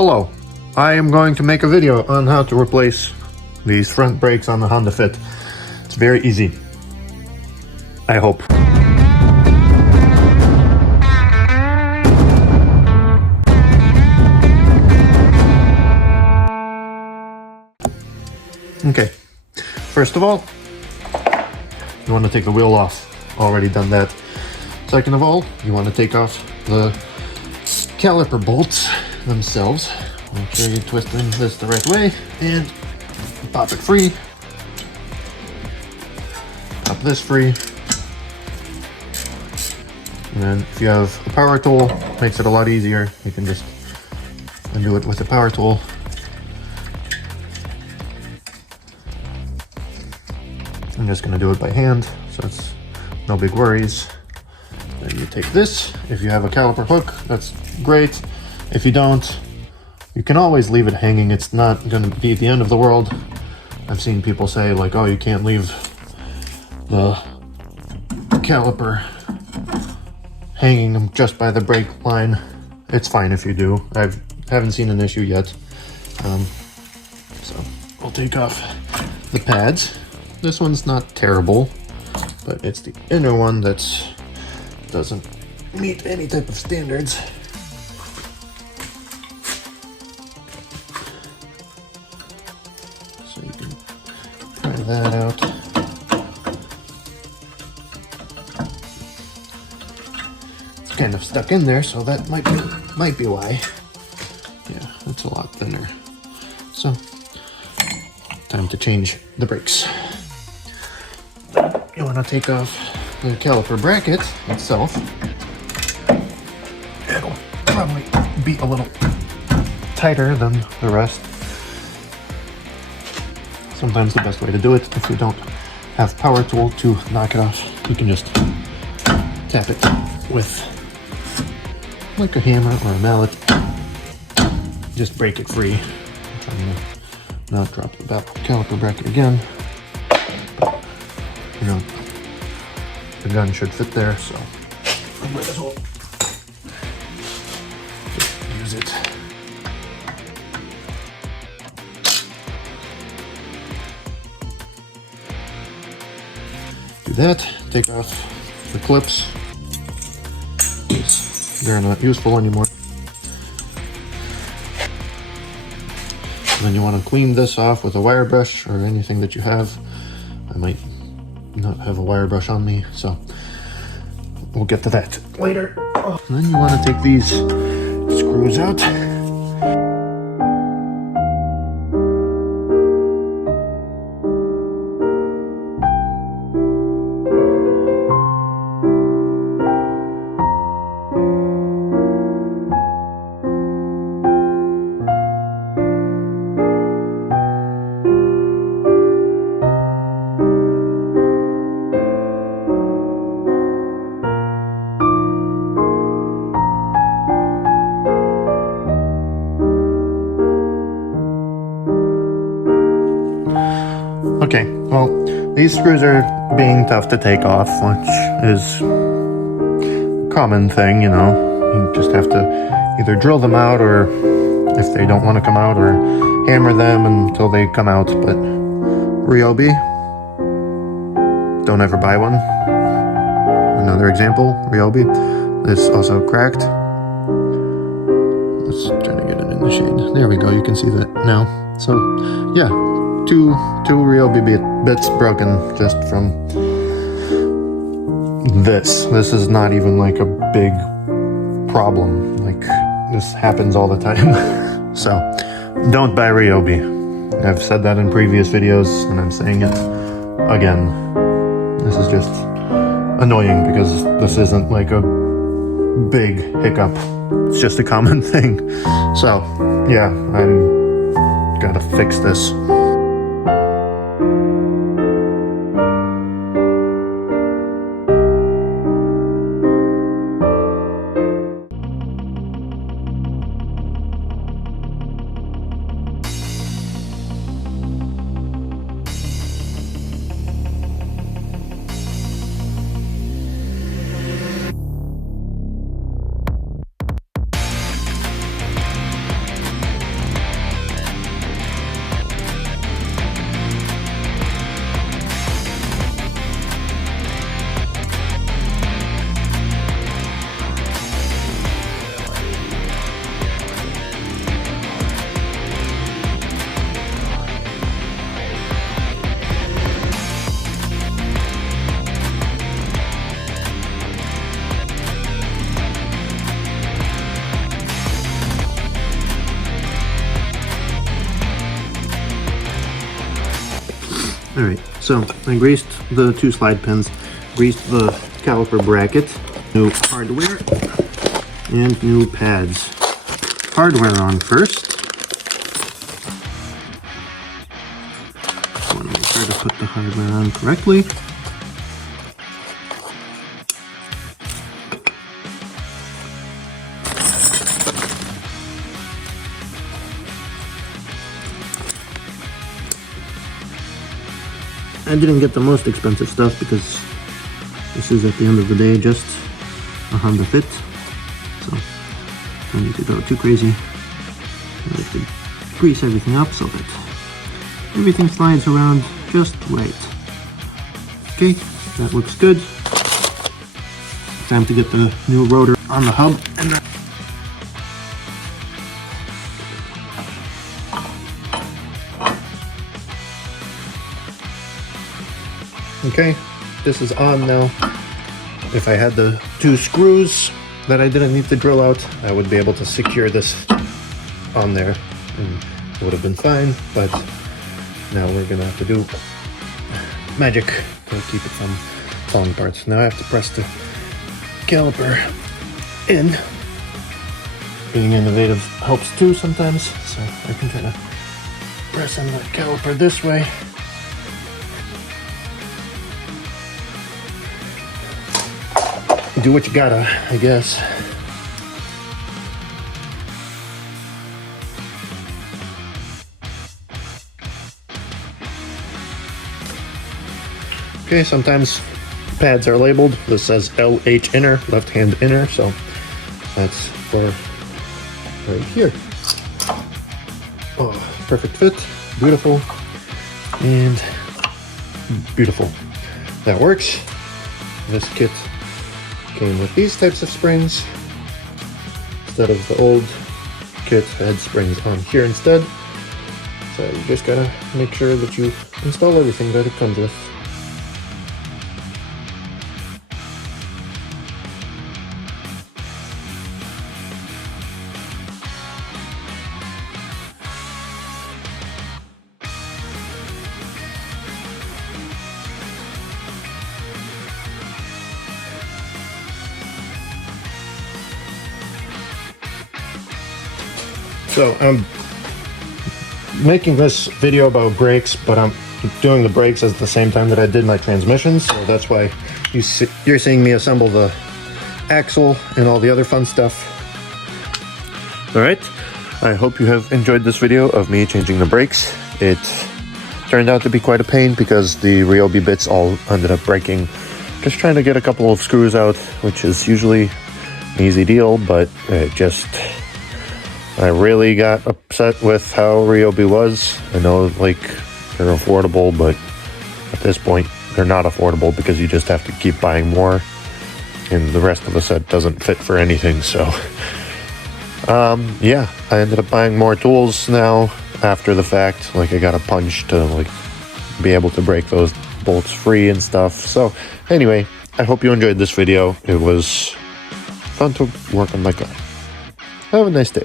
Hello, I am going to make a video on how to replace these front brakes on the Honda Fit. It's very easy. I hope. Okay, first of all, you want to take the wheel off. Already done that. Second of all, you want to take off the caliper bolts themselves. Make sure you're twisting this the right way and pop it free. Pop this free. And then if you have a power tool, makes it a lot easier. You can just undo it with a power tool. I'm just going to do it by hand, so it's no big worries. Then you take this. If you have a caliper hook, that's great. If you don't, you can always leave it hanging. It's not going to be the end of the world. I've seen people say like, oh, you can't leave the caliper hanging just by the brake line. It's fine if you do. I haven't seen an issue yet. So I'll take off the pads. This one's not terrible, but it's the inner one that doesn't meet any type of standards. So you can try that out. It's kind of stuck in there, so that might be why. Yeah, it's a lot thinner. So, time to change the brakes. You want to take off the caliper bracket itself. It'll probably be a little tighter than the rest. Sometimes the best way to do it, if you don't have power tool to knock it off, you can just tap it with like a hammer or a mallet. Just break it free. I'm trying to not drop the caliper bracket again. You know, the gun should fit there, so I might as well just use it. Do that, take off the clips, because they're not useful anymore. And then you want to clean this off with a wire brush or anything that you have. I might not have a wire brush on me, so we'll get to that later. And then you want to take these screws out. Okay, well, these screws are being tough to take off, which is a common thing, you know. You just have to either drill them out, or if they don't want to come out, or hammer them until they come out. But Ryobi, don't ever buy one. Another example, Ryobi. This also cracked. Let's try to get it in the shade. There we go, you can see that now. So, yeah. Two Ryobi bits broken just from this. This is not even like a big problem. Like, this happens all the time. So, don't buy Ryobi. I've said that in previous videos, and I'm saying it again. This is just annoying because this isn't like a big hiccup. It's just a common thing. So, yeah, I'm gotta fix this. Alright, so I greased the 2 slide pins, greased the caliper bracket, new hardware, and new pads. Hardware on first. I want to make sure to put the hardware on correctly. I didn't get the most expensive stuff because this is at the end of the day just a Honda Fit, so don't need to go too crazy. I like to grease everything up so that everything slides around just right. Okay, that looks good. Time to get the new rotor on the hub and okay, this is on now. If I had the 2 screws that I didn't need to drill out, I would be able to secure this on there and it would have been fine, but now we're gonna have to do magic to keep it from falling apart. So now I have to press the caliper in. Being innovative helps too sometimes, so I can try to press in the caliper this way. Do what you gotta, I guess. Okay, sometimes pads are labeled. This says LH inner, left hand inner, so that's for right here. Oh, perfect fit, beautiful, and beautiful. That works. This kit came with these types of springs instead of the old kit had springs on here instead. So you just gotta make sure that you install everything that it comes with. So I'm making this video about brakes, but I'm doing the brakes at the same time that I did my transmissions, so that's why you're seeing me assemble the axle and all the other fun stuff. Alright, I hope you have enjoyed this video of me changing the brakes. It turned out to be quite a pain because the Ryobi bits all ended up breaking. Just trying to get a couple of screws out, which is usually an easy deal, but I really got upset with how Ryobi was. I know, like, they're affordable, but at this point, they're not affordable because you just have to keep buying more, and the rest of the set doesn't fit for anything, so... yeah, I ended up buying more tools now after the fact. Like, I got a punch to, like, be able to break those bolts free and stuff. So, anyway, I hope you enjoyed this video. It was fun to work on my car. Have a nice day.